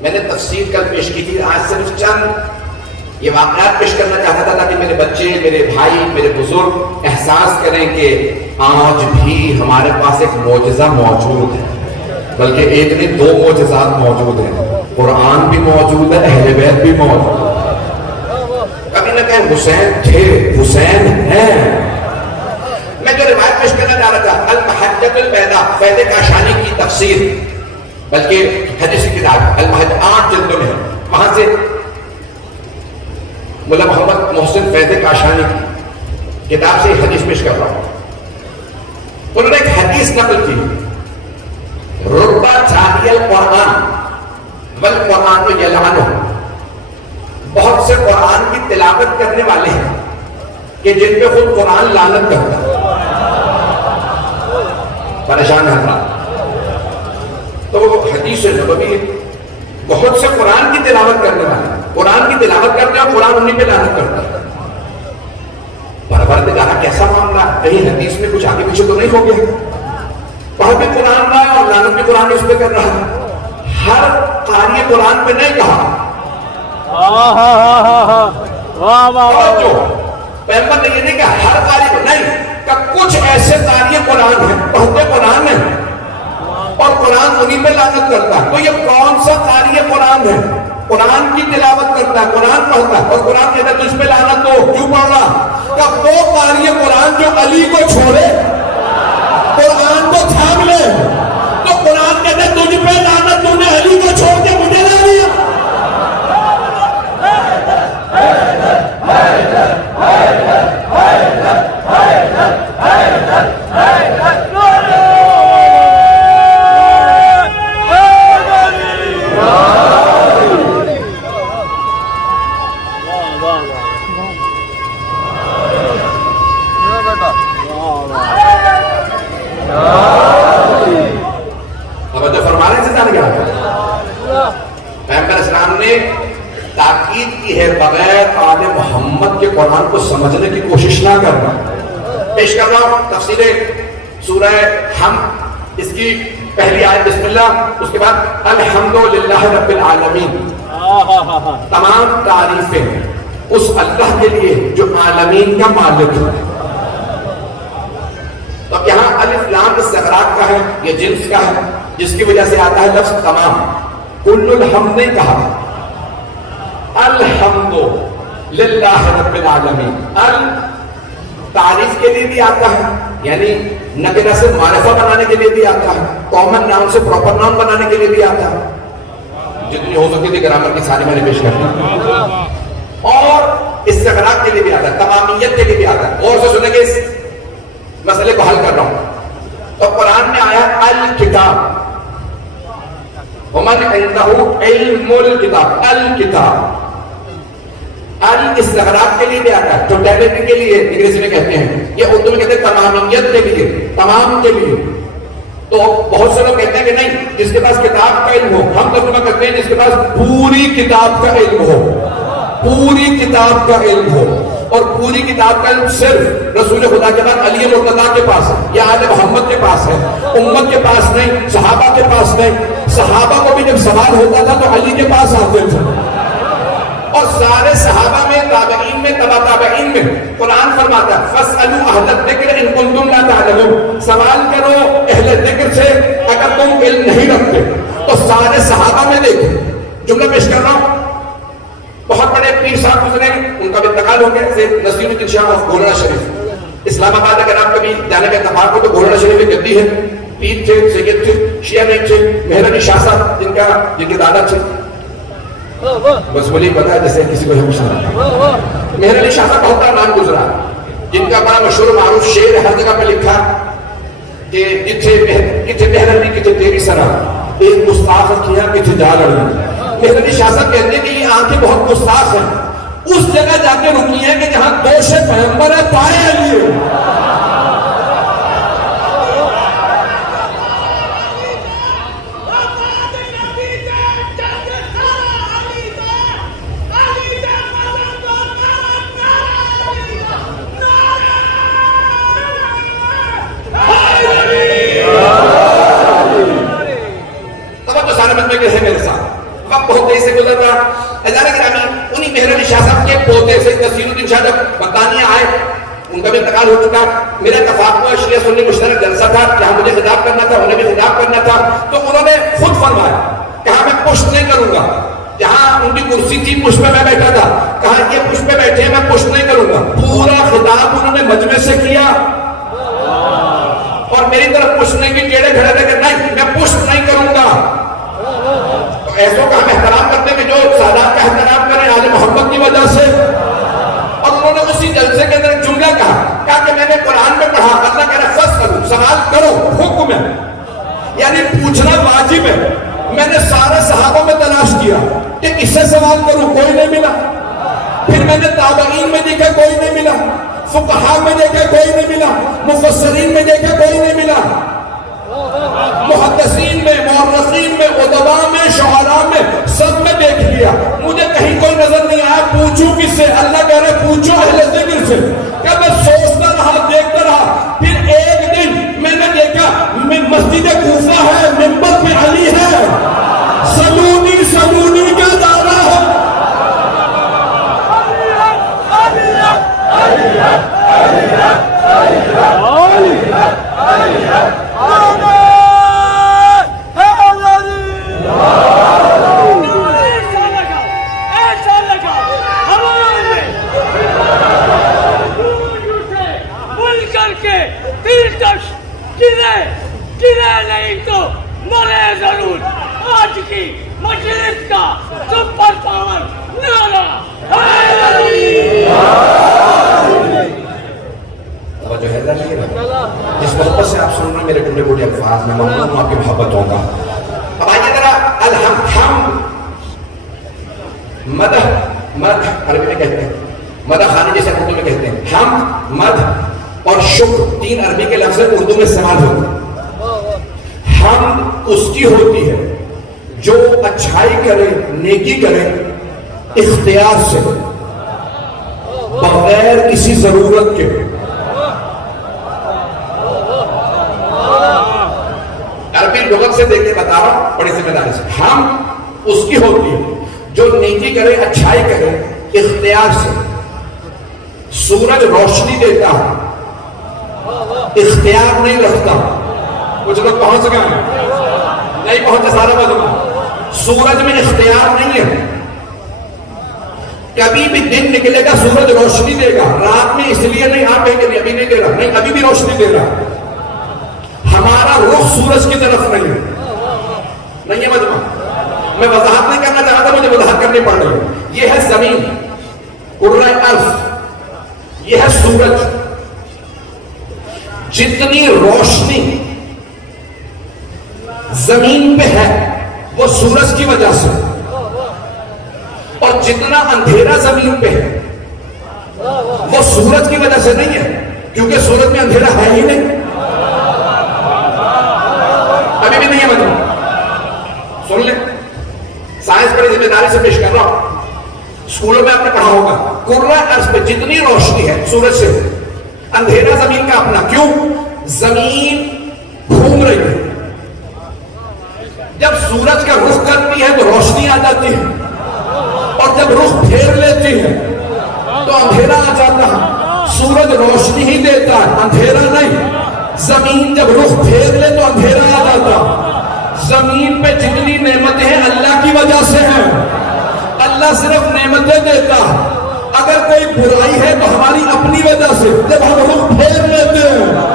میں نے تفسیر کل پیش کی تھی، آج صرف چند یہ واقعات پیش کرنا چاہتا تھا تاکہ میرے بچے، میرے بھائی، میرے بزرگ احساس کریں کہ آج بھی ہمارے پاس ایک معجزہ موجود ہے، بلکہ ایک نہیں دو معجزات موجود ہیں، قرآن بھی موجود ہے، اہل بیت بھی موجود ہے۔ کبھی نہ کہیں حسین تھے، حسین ہیں۔ میں جو روایت پیش کرنا چاہ رہا تھا، المحجۃ البیضاء، فیض کاشانی کی تفسیر، بلکہ حدیث کی کتاب المحجۃ 8 جلدوں میں، وہاں سے مولا محمد محسن فیض کاشانی کی کتاب سے حدیث پیش کر رہا ہوں۔ انہوں نے ایک حدیث نقل کی، رب جاری القرآن والقرآن یلعنہ، بہت سے قرآن کی تلاوت کرنے والے ہیں کہ جن پہ خود قرآن لعنت کرتا ہے۔ پریشان ہے حضرات، تو وہ حدیث نبوی ہے، بہت سے قرآن کی تلاوت کرنے والے ہیں، قرآن کی تلاوت کرتے ہیں اور قرآن انہیں پہ لعنت کرتا ہے۔ پروردگار کیسا معاملہ، کہیں حدیث میں کچھ آگے پیچھے تو نہیں ہو گیا؟ وہاں بھی قرآن رہا ہے اور لعنت بھی قرآن اس پہ کر رہا ہے۔ ہر قاری قرآن پہ نہیں کہا، جو پیغمبر نے یہ نہیں کہا ہر قاری کو نہیں، کہ کچھ ایسے قاری قرآن ہیں، پڑھتے قرآن ہیں اور قرآن انہی پہ لعنت کرتا ہے۔ تو یہ کون سا قاری قرآن ہے؟ قرآن کی تلاوت کرتا ہے، قرآن پڑھتا ہے اور قرآن کہتا ہے تجھ پہ لعنت دو، کیوں پڑھ رہا؟ کہ وہ قاری قرآن جو علی کو چھوڑے، قرآن کو تھام لے، تو قرآن کہتا ہے تجھ پہ لعنت، تو نے علی کو چھوڑ کے مجھے لا لیا۔ تاکید کی ہے بغیر آل محمد کے قرآن کو سمجھنے کی کوشش نہ کرنا۔ پیش کر رہا ہوں تفسیر سورہ حمد، اس کی پہلی آیت بسم اللہ، اس کے بعد الحمدللہ رب العالمین، تمام تعریفیں اس اللہ کے لیے جو عالمین کا مالک ہے۔ تو یہاں الف لام استغراق کا ہے، یہ جنس کا ہے، جس کی وجہ سے آتا ہے لفظ تمام۔ کل الحمد نہیں کہا، الحمد للہ رب العالمین، تعریف کے لیے بھی آتا ہے، یعنی نکرہ سے معرفہ بنانے کے لیے بھی آتا ہے، کامن ناؤن سے پراپر ناؤن بنانے کے لیے بھی آتا ہے، جتنی ہو سکتی تھی گرامر کی ساری میں نے پیش کر دی، اور استغراق کے لیے بھی آتا ہے، تمامیت کے لیے بھی آتا ہے۔ اور سے سنیں گے اس مسئلے کو حل کر رہا ہوں۔ تو قرآن میں آیا الکتاب، ومن عنده علم الکتاب، الکتاب استغراق کے لیے بھی آتا ہے، ٹوٹیلٹی کے لیے انگریزی میں کہتے ہیں، یہ اردو میں کہتے ہیں تمامیت کے لیے، تمام کے لیے۔ تو بہت سے لوگ کہتے ہیں کہ نہیں، جس کے پاس کتاب کا علم ہو، ہم ترجمہ کرتے ہیں جس کے پاس پوری کتاب کا علم ہو، پوری کتاب کا علم ہو، اور پوری کتاب کا علم صرف رسول خدا کے بعد علی مرتضیٰ کے پاس ہے یا آل محمد کے پاس ہے، امت کے پاس نہیں، صحابہ کے پاس نہیں۔ صحابہ کو بھی جب سوال ہوتا تھا تو علی کے پاس آتے تھے، اور سارے صحابہ میں، تابعین میں، تبع تابعین میں قرآن فرماتا ہے فَاسْأَلُوا أَهْلَ الذِّكْرِ إِن كُنتُمْ لَا تَعْلَمُونَ، سوال کرو اہل ذکر سے اگر تم علم نہیں رکھتے۔ تو سارے صحابہ میں دیکھو، جملہ پیش کر رہا ہوں، بہت بڑے پیر صاحب گزرے، ان کا بھی انتقال ہو گیا، جیسے نصیر الدین شاہ آف گولڑا شریف، اسلام آباد اگر آپ کبھی جانے کا اتفاق ہو تو گولڑا شریف میں گدی ہے، پیر تھے، سید تھے، شیعہ نیک تھے، مہر علی شاہ صاحب جن کے دادا تھے، بس وہی پتا ہے جیسے کسی کو ہمشہ مہر علی شاہ صاحب بہت بڑا نام گزرا، جن کا بڑا مشہور معروف شعر ہر جگہ پہ لکھا کہ کتھے مہر علی کتھے تیری سرا، ایک گستاخ کیا کتھے جا لڑی۔ مہر علی شاہ صاحب کہتے ہیں کہ یہ آنکھیں بہت گستاخ ہیں، اس جگہ جا کے رکی ہیں کہ جہاں دوش پیغمبر ہے، پائے علی ہے۔ میں گئے میرے ساتھ. وقت بہت تیزی سے گزر رہا. انہی مہر شاہ صاحب کے پوتے سے نصیر الدین شاہ جب برطانیہ آئے, ان کا بھی انتقال ہو چکا. میرا اتفاق ہوا شیعہ سنی مشترک جلسہ تھا جہاں مجھے خطاب کرنا تھا, انہیں بھی خطاب کرنا تھا. تو انہوں نے خود فرمایا, کہا میں پشت نہیں کروں گا. جہاں ان کی کرسی تھی پشت پہ میں بیٹھا تھا, کہا یہ پشت پہ بیٹھے میں پشت نہیں کروں گا. پورا خطاب انہوں نے مجمع سے کیا اور میری طرف پشت نہیں کی, ٹیڑے کھڑے تھے کہ نہیں میں پشت نہیں کروں گا. تو ایسوں کا ہم احترام کرتے ہیں کہ جو سادات کا احترام کریں آل محمد کی وجہ سے. اور انہوں نے اسی جلسے کے اندر ایک جملہ کہا کہ میں نے قرآن میں پڑھا, اللہ کہہ رہا فاسألوا, سوال کرو, حکم ہے, یعنی پوچھنا واجب ہے. میں نے سارے صحابوں میں تلاش کیا کہ کس سے سوال کروں, کوئی نہیں ملا. پھر میں نے تابعین میں دیکھا کوئی نہیں ملا, فقہاء میں دیکھا کوئی نہیں ملا, مفسرین میں دیکھا کوئی نہیں ملا, محدثین میں, مورخین میں, ادباء میں, شعراء میں, سب میں دیکھ لیا, مجھے کہیں کوئی نظر نہیں آیا. پوچھوں کس سے؟ اللہ کہہ رہے پوچھو اہل ذکر سے. کہ میں سوچتا رہا, دیکھتا رہا. پھر ایک دن میں نے دیکھا مسجد کوفہ ہے, منبر پہ علی ہے, سلونی سلونی کا دعویٰ ہے. نہیں تو مرے ضرور. آج کی مجلس کا سپر پاور نعرہ توجہ ہے جس محبت سے آپ سن رہے میرے ٹنڈے بوٹے الفاظ میں ممنون ہوں آپ کی محبت ہوگا. اب آئیے ذرا الحمد مدح, مدح عربی میں کہتے ہیں, مدح خانی جیسے اردو میں کہتے ہیں. حمد, مدح اور شکر تین عربی کے لفظ اردو میں استعمال ہوتے ہیں. حمد اس کی ہوتی ہے جو اچھائی کرے, نیکی کرے اختیار سے, بغیر کسی ضرورت کے. عربی لغت سے دیکھ کے بتا رہا ہوں بڑی ذمہ داری سے. حمد اس کی ہوتی ہے جو نیکی کرے, اچھائی کرے اختیار سے. سورج روشنی دیتا ہے, اختیار نہیں رکھتا. کچھ لوگ پہنچ گئے نہیں پہنچے سارا مجمع. سورج میں اختیار نہیں ہے. کبھی بھی دن نکلے گا سورج روشنی دے گا, رات میں اس لیے نہیں آپ کہیں کہ ابھی نہیں دے رہا, نہیں ابھی بھی روشنی دے رہا. ہمارا رخ سورج کی طرف نہیں ہے. نہیں ہے مجمع, میں وضاحت نہیں کرنا چاہتا, مجھے وضاحت کرنی پڑ رہی ہے. یہ ہے زمین, کرۂ ارض, یہ ہے سورج. جتنی روشنی زمین پہ ہے وہ سورج کی وجہ سے, اور جتنا اندھیرا زمین پہ ہے وہ سورج کی وجہ سے نہیں ہے, کیونکہ سورج میں اندھیرا ہے ہی نہیں. ابھی بھی نہیں ہے مطلب, سن لیں, سائنس پر ذمہ داری سے پیش کر رہا ہوں. اسکولوں میں آپ نے پڑھا ہوگا کرۂ ارض پہ جتنی روشنی ہے سورج سے, اندھیرا زمین کا اپنا. کیوں؟ زمین گھوم رہی ہے. جب سورج کا رخ کرتی ہے تو روشنی آ جاتی ہے, اور جب رخ پھیر لیتی ہے تو اندھیرا آ جاتا ہے. سورج روشنی ہی دیتا ہے, اندھیرا نہیں. زمین جب رخ پھیر لے تو اندھیرا آ جاتا. زمین پہ جتنی نعمتیں ہیں اللہ کی وجہ سے ہیں. اللہ صرف نعمتیں دیتا ہے. اگر کوئی برائی ہے تو ہماری اپنی وجہ سے, جب ہم رخ پھیر لیتے ہیں.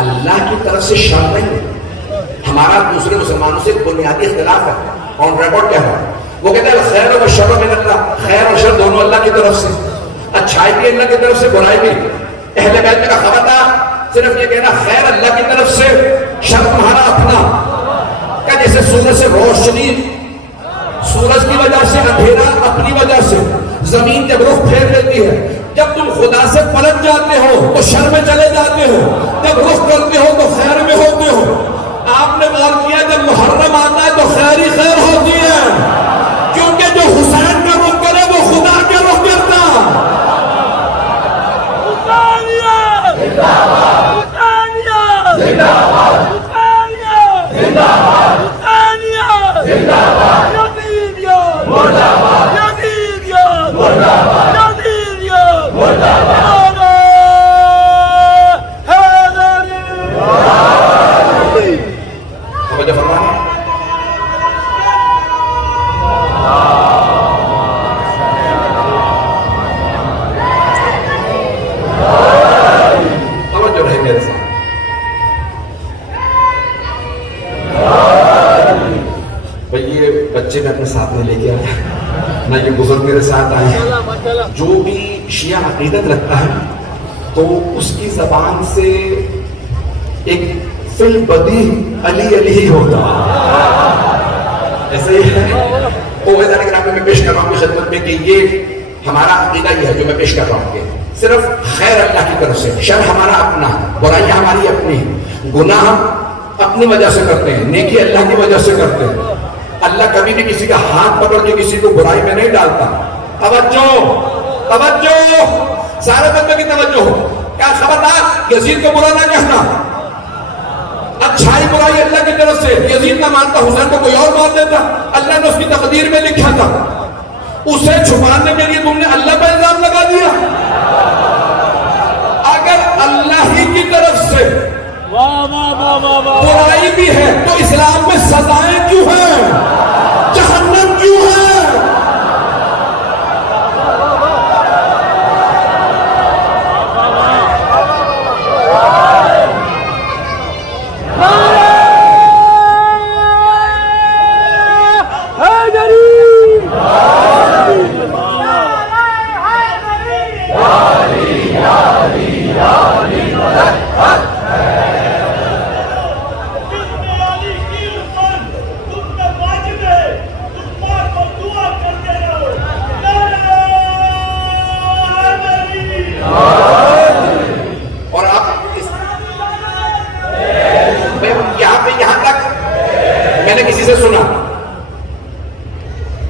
اللہ کی طرف سے شر نہیں ہے. ہمارا دوسرے مسلمانوں سے بنیادی اختلاف ہے, آن ریکارڈ کیا ہے. وہ کہتے ہیں خیر و شر من اللہ, خیر اور شر دونوں اللہ کی طرف سے, اچھائی بھی اللہ کی طرف سے, برائی بھی. اہل بیت میں کا خبردار صرف یہ کہنا خیر اللہ کی طرف سے, شر تمہارا اپنا. کہ جیسے سورج سے روشنی سورج کی وجہ سے, اندھیرا اپنی وجہ سے. زمین جب رخ پھیر لیتی ہے, جب تم خدا سے پلٹ جاتے ہو تو شر میں چلے جاتے ہو, جب رخ کرتے ہو تو خیر بچے میں اپنے ساتھ میں لے کے آیا، نہ یہ بزرگ میرے ساتھ آئے. جو بھی شیعہ عقیدت رکھتا ہے تو اس کی زبان سے ایک فی البدیہہ علی علی ہی ہوتا ہے، ایسا ہی ہے. تو ویسا کہ میں پیش کر رہا ہوں کی خدمت میں کہ یہ ہمارا عقیدہ یہ ہے جو میں پیش کر رہا ہوں کہ صرف خیر اللہ کی طرف سے، شر ہمارا اپنا، برائیاں ہماری اپنی، گناہ اپنی وجہ سے کرتے ہیں، نیکی اللہ کی وجہ سے کرتے ہیں. اللہ کبھی بھی کسی کا ہاتھ پکڑ کے کسی کو برائی میں نہیں ڈالتا. توجہ توجہ، سارے بندوں کی توجہ ہو. کیا خبردار یزید کو برا نہ کہنا، اچھائی برائی اللہ کی طرف سے. یزید نہ مانتا، حسین کو کوئی اور مار دیتا، اللہ نے اس کی تقدیر میں لکھا تھا. اسے چھپانے کے لیے تم نے اللہ پہ الزام لگا دیا. اگر اللہ ہی کی طرف سے برائی بھی ہے تو اسلام میں سزائیں کیوں ہیں، جہنم کیوں ہے؟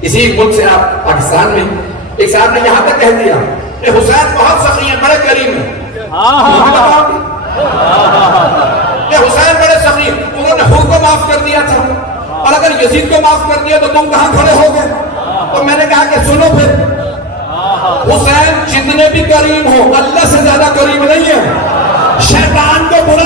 اسی ملک سے آپ پاکستان میں ایک صاحب نے یہاں تک کہہ دیا کہ حسین بہت سخی ہیں، بڑے کریم ہیں. کہ حسین بڑے سخی ہیں، انہوں نے حر کو معاف کر دیا تھا، اور اگر یزید کو معاف کر دیا تو تم کہاں کھڑے ہو گئے؟ تو میں نے کہا کہ سنو پھر، حسین جتنے بھی کریم ہو اللہ سے زیادہ کریم نہیں ہے. شیطان کو برا